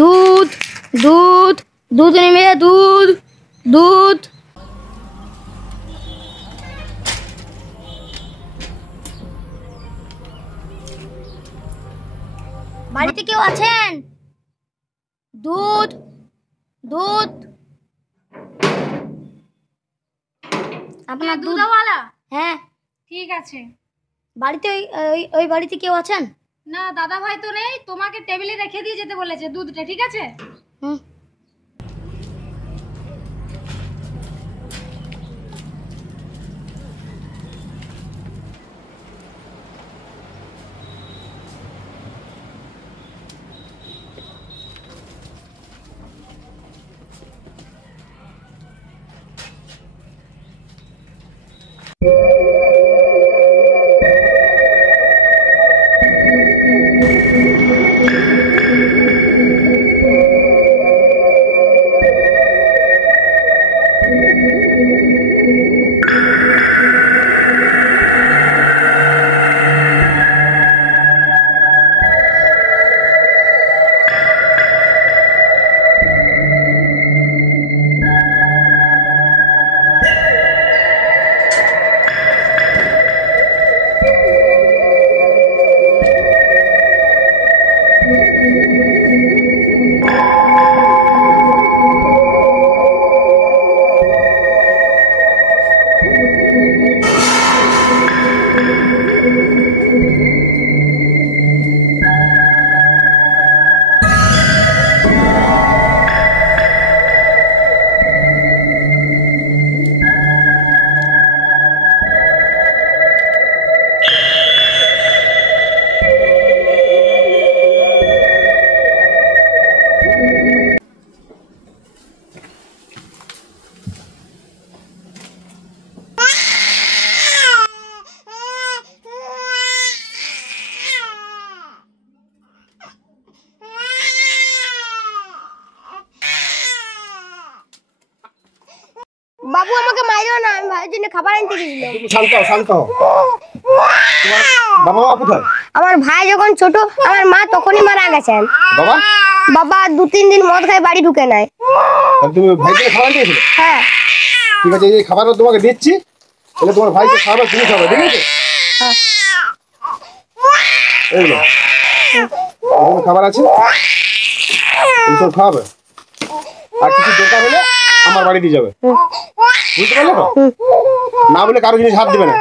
दूध दूध दूध नहीं मिला, दूध दूध। বাড়িতে কেউ আছেন? দুধ দুধ। আপনার দুধওয়ালা? হ্যাঁ ঠিক আছে। বাড়িতে ওই বাড়িতে কেউ আছেন? না দাদা ভাই তো নেই, তোমাকে টেবিলে রেখে দিয়ে যেতে বলেছে দুধটা, ঠিক আছে? হুম। বাবু আমাকে মাইরো না, আমি ভাইয়ের জন্য খাবার আনতে গেছিলাম। তুমি শান্ত হও, শান্ত হও। তোমার বাবা মা কোথায়? আমার ভাই যখন ছোট, আমার মা তখনই মারা গেছেন। বাবা? বাবা 2-3 দিন মদ খায় বাড়ি ঢুকে নাই। তাহলে তুমি ভাইকে খাবার দিয়েছিলে? হ্যাঁ। ঠিক আছে, এই খাবারটা তোমাকে দিচ্ছি, তাহলে তোমার ভাইকে খাবার তুমি খাবে, ঠিক আছে? হ্যাঁ। এই নাও, এখানে খাবার আছে, এইসব খাবে। আর কিছু দরকার হলে আমার বাড়িতে যাবে, বুঝতে পারলে তো? না বলে কারো জিনিস হাত দিবে না।